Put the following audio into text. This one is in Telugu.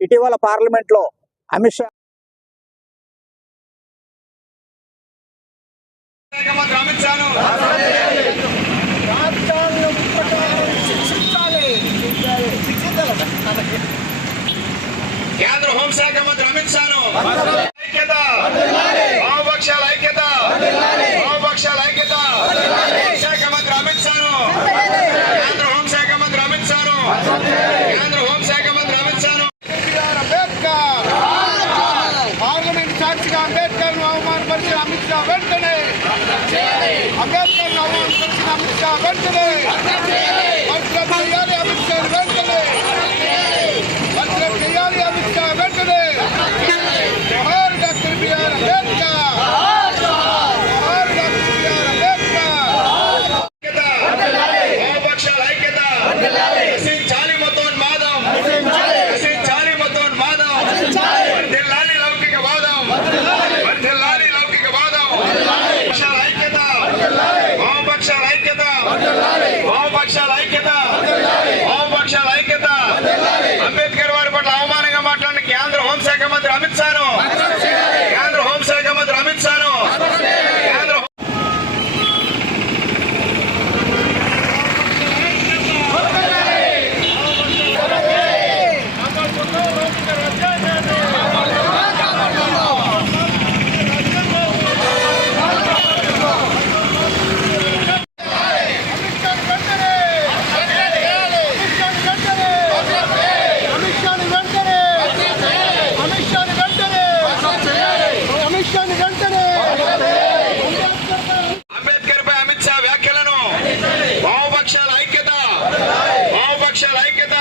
ఇటీవల పార్లమెంట్లో అమిత్ షా కేంద్ర హోంశాఖ మంత్రి అమిత్ షాను పరిచిన అమిత్ షా వెంటనే. అంబేద్కర్ నగరం పరిచిన అమిత్ షా వెంటనే. వామపక్షాల ఐక్యత.